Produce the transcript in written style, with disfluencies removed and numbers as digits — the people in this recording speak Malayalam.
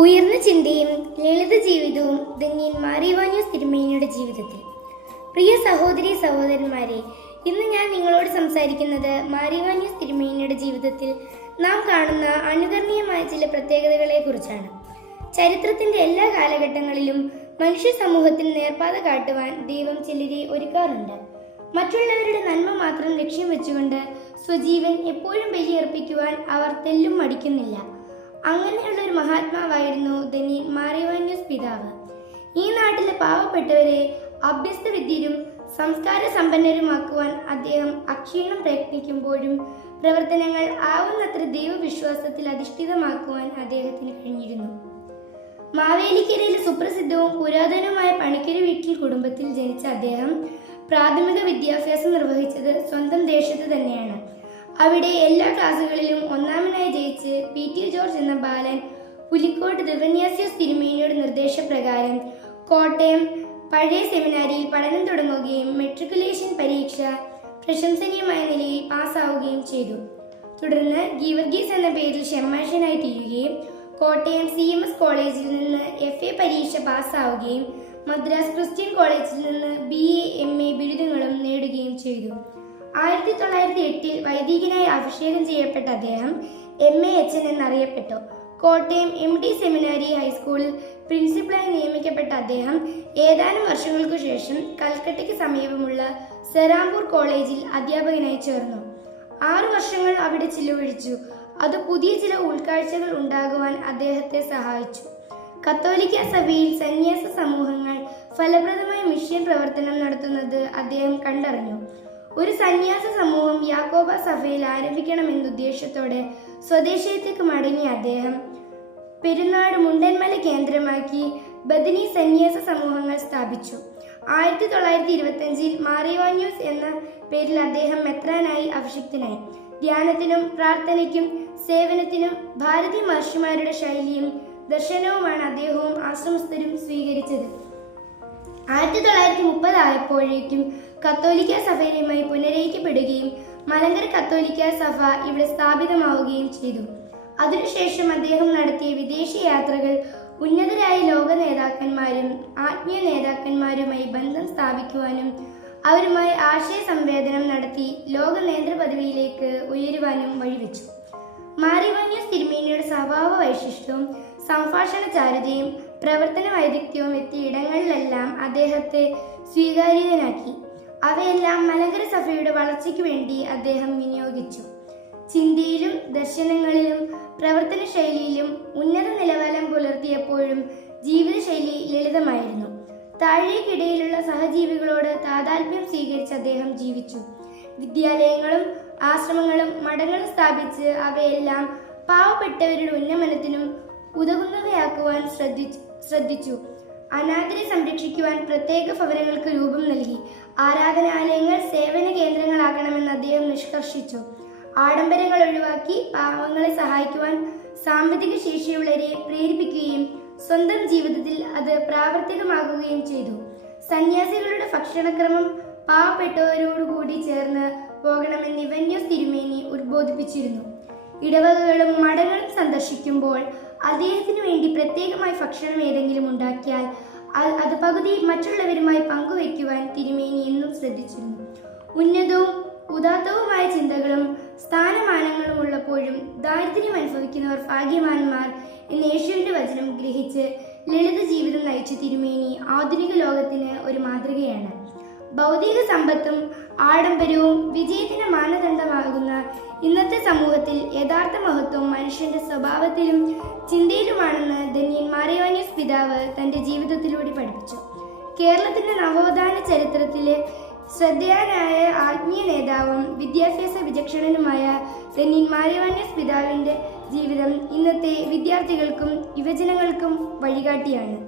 ഉയർന്ന ചിന്തയും ലളിത ജീവിതവും ധന്യൻ മാർ ഇവാനിയോസ് തിരുമേനിയുടെ ജീവിതത്തിൽ. പ്രിയ സഹോദരി സഹോദരന്മാരെ, ഇന്ന് ഞാൻ നിങ്ങളോട് സംസാരിക്കുന്നത് മാർ ഇവാനിയോസ് തിരുമേനിയുടെ ജീവിതത്തിൽ നാം കാണുന്ന അനുകരണീയമായ ചില പ്രത്യേകതകളെ കുറിച്ചാണ്. ചരിത്രത്തിന്റെ എല്ലാ കാലഘട്ടങ്ങളിലും മനുഷ്യ സമൂഹത്തിന് നേർപ്പാത കാട്ടുവാൻ ദൈവം ചിലരെ ഒരുക്കാറുണ്ട്. മറ്റുള്ളവരുടെ നന്മ മാത്രം ലക്ഷ്യം വെച്ചുകൊണ്ട് സ്വജീവൻ എപ്പോഴും ബലിയർപ്പിക്കുവാൻ അവർ തെല്ലും മടിക്കുന്നില്ല. അങ്ങനെയുള്ള ഒരു മഹാത്മാവായിരുന്നു ധന്യൻ മാർ ഇവാനിയോസ് പിതാവ്. ഈ നാട്ടിലെ പാവപ്പെട്ടവരെ അഭ്യസ്തവിദ്യരും സംസ്കാര സമ്പന്നരുമാക്കുവാൻ അദ്ദേഹം അക്ഷീണം പ്രയത്നിക്കുമ്പോഴും പ്രവർത്തനങ്ങൾ ആവുന്നത്ര ദൈവവിശ്വാസത്തിൽ അധിഷ്ഠിതമാക്കുവാൻ അദ്ദേഹത്തിന് കഴിഞ്ഞിരുന്നു. മാവേലിക്കരയിലെ സുപ്രസിദ്ധവും പുരാതനവുമായ പണിക്കര് വീട്ടിൽ കുടുംബത്തിൽ ജനിച്ച അദ്ദേഹം പ്രാഥമിക വിദ്യാഭ്യാസം നിർവഹിച്ചത് സ്വന്തം ദേശത്ത് തന്നെയാണ്. അവിടെ എല്ലാ ക്ലാസുകളിലും ഒന്നാമനായി ജയിച്ച് പി.ടി. ജോർജ് എന്ന ബാലൻ പുലിക്കോട്ട് ദിവന്യാസ്യോസ് തിരുമേനിയുടെ നിർദ്ദേശപ്രകാരം കോട്ടയം പഴയ സെമിനാരിയിൽ പഠനം തുടങ്ങുകയും മെട്രിക്കുലേഷൻ പരീക്ഷ പ്രശംസനീയമായ നിലയിൽ പാസ്സാവുകയും ചെയ്തു. തുടർന്ന് ഗീവർഗീസ് എന്ന പേരിൽ ഷെമ്മാഷനായി തീരുകയും കോട്ടയം CMS കോളേജിൽ നിന്ന് FA പരീക്ഷ പാസ്സാവുകയും മദ്രാസ് ക്രിസ്ത്യൻ കോളേജിൽ നിന്ന് BA MA ബിരുദങ്ങളും നേടുകയും ചെയ്തു. 1908 വൈദികനായി അഭിഷേകം ചെയ്യപ്പെട്ട അദ്ദേഹം MAHN എന്നറിയപ്പെട്ടു. കോട്ടയം MD സെമിനാരി ഹൈസ്കൂളിൽ പ്രിൻസിപ്പലായി നിയമിക്കപ്പെട്ട അദ്ദേഹം ഏതാനും വർഷങ്ങൾക്കു ശേഷം കൽക്കട്ടയ്ക്ക് സമീപമുള്ള സെറാംപൂർ കോളേജിൽ അധ്യാപകനായി ചേർന്നു. 6 വർഷങ്ങൾ അവിടെ ചിലവഴിച്ചു. അത് പുതിയ ചില ഉൾക്കാഴ്ചകൾ ഉണ്ടാകുവാൻ അദ്ദേഹത്തെ സഹായിച്ചു. കത്തോലിക്ക സഭയിൽ സന്യാസ സമൂഹങ്ങൾ ഫലപ്രദമായ മിഷൻ പ്രവർത്തനം നടത്തുന്നത് അദ്ദേഹം കണ്ടറിഞ്ഞു. ഒരു സന്യാസ സമൂഹം യാക്കോബ സഭയിൽ ആരംഭിക്കണമെന്ന ഉദ്ദേശത്തോടെ സ്വദേശത്തേക്ക് മടങ്ങിയ അദ്ദേഹം പെരുന്നാട് മുണ്ടന്മല കേന്ദ്രമാക്കി ബദനി സന്യാസ സമൂഹങ്ങൾ സ്ഥാപിച്ചു. 1925 മാർ ഇവാനിയോസ് എന്ന പേരിൽ അദ്ദേഹം മെത്രാനായി അഭിഷിക്തനായി. ധ്യാനത്തിനും പ്രാർത്ഥനയ്ക്കും സേവനത്തിനും ഭാരതീയ മഹർഷിമാരുടെ ശൈലിയും ദർശനവുമാണ് അദ്ദേഹവും ആശ്രമസ്ഥരും സ്വീകരിച്ചത്. 1930 ആയപ്പോഴേക്കും കത്തോലിക്ക സഭയുമായി പുനരയിക്കപ്പെടുകയും മലങ്കര കത്തോലിക്ക സഭ ഇവിടെ സ്ഥാപിതമാവുകയും ചെയ്തു. അതിനുശേഷം അദ്ദേഹം നടത്തിയ വിദേശ യാത്രകൾ ഉന്നതരായ ലോക നേതാക്കന്മാരും ആത്മീയ നേതാക്കന്മാരുമായി ബന്ധം സ്ഥാപിക്കുവാനും അവരുമായി ആശയ സംവേദനം നടത്തി ലോക നേതൃ പദവിയിലേക്ക് ഉയരുവാനും വഴിവെച്ചു. മാർ ഇവാനിയോസ് തിരുമേനിയുടെ സ്വഭാവ വൈശിഷ്ട്യവും സംഭാഷണ ചാരുതയും പ്രവർത്തന വൈദഗ്ധ്യവും എത്തിയ ഇടങ്ങളിലെല്ലാം അദ്ദേഹത്തെ സ്വീകാര്യനാക്കി. അവയെല്ലാം മലങ്കര സഭയുടെ വളർച്ചയ്ക്ക് വേണ്ടി അദ്ദേഹം വിനിയോഗിച്ചു. ചിന്തയിലും ദർശനങ്ങളിലും പ്രവർത്തന ശൈലിയിലും ഉന്നത നിലവാരം പുലർത്തിയപ്പോഴും ജീവിതശൈലി ലളിതമായിരുന്നു. താഴേക്കിടയിലുള്ള സഹജീവികളോട് താതാത്മ്യം സ്വീകരിച്ച് അദ്ദേഹം ജീവിച്ചു. വിദ്യാലയങ്ങളും ആശ്രമങ്ങളും മഠങ്ങളും സ്ഥാപിച്ച് അവയെല്ലാം പാവപ്പെട്ടവരുടെ ഉന്നമനത്തിനും ഉതകുന്നവയാക്കുവാൻ ശ്രദ്ധിച്ചു. അനാഥരെ സംരക്ഷിക്കുവാൻ പ്രത്യേക ഭവനങ്ങൾക്ക് രൂപം നൽകി. ആരാധനാലയങ്ങൾ സേവന കേന്ദ്രങ്ങളാക്കണമെന്ന് അദ്ദേഹം നിഷ്കർഷിച്ചു. ആഡംബരങ്ങൾ ഒഴിവാക്കി പാവങ്ങളെ സഹായിക്കുവാൻ സാമ്പത്തിക ശേഷിയുള്ളവരെ പ്രേരിപ്പിക്കുകയും സ്വന്തം ജീവിതത്തിൽ അത് പ്രാവർത്തികമാക്കുകയും ചെയ്തു. സന്യാസികളുടെ ഭക്ഷണക്രമം പാവപ്പെട്ടവരോടുകൂടി ചേർന്ന് പോകണമെന്ന് ഇവാനിയോസ് തിരുമേനി ഉദ്ബോധിപ്പിച്ചിരുന്നു. ഇടവകകളും മഠങ്ങളും സന്ദർശിക്കുമ്പോൾ അദ്ദേഹത്തിനു വേണ്ടി പ്രത്യേകമായി ഭക്ഷണം ഏതെങ്കിലും ഉണ്ടാക്കിയാൽ അത് പകുതി മറ്റുള്ളവരുമായി പങ്കുവയ്ക്കുവാൻ തിരുമേനി എന്നും ശ്രദ്ധിച്ചിരുന്നു. ഉന്നതവും ഉദാത്തവുമായ ചിന്തകളും സ്ഥാനമാനങ്ങളും ഉള്ളപ്പോഴും ദാരിദ്ര്യം അനുഭവിക്കുന്നവർ ഭാഗ്യവാന്മാർ എന്ന യേശുവിന്റെ വചനം ഗ്രഹിച്ച് ലളിത ജീവിതം നയിച്ച തിരുമേനി ആധുനിക ലോകത്തിന് ഒരു മാതൃകയാണ്. ഭൗതിക സമ്പത്തും ആഡംബരവും വിജയത്തിന് മാനദണ്ഡമാകുന്ന ഇന്നത്തെ സമൂഹത്തിൽ യഥാർത്ഥ മഹത്വം മനുഷ്യന്റെ സ്വഭാവത്തിലും ചിന്തയിലുമാണെന്ന് ധന്യൻ മാർ ഇവാനിയോസ് പിതാവ് തന്റെ ജീവിതത്തിലൂടെ പഠിപ്പിച്ചു. കേരളത്തിന്റെ നവോത്ഥാന ചരിത്രത്തിലെ ശ്രദ്ധേയനായ ആത്മീയ നേതാവും വിദ്യാഭ്യാസ വിചക്ഷണനുമായ ധന്യൻ മാർ ഇവാനിയോസ് പിതാവിന്റെ ജീവിതം ഇന്നത്തെ വിദ്യാർത്ഥികൾക്കും യുവജനങ്ങൾക്കും വഴികാട്ടിയാണ്.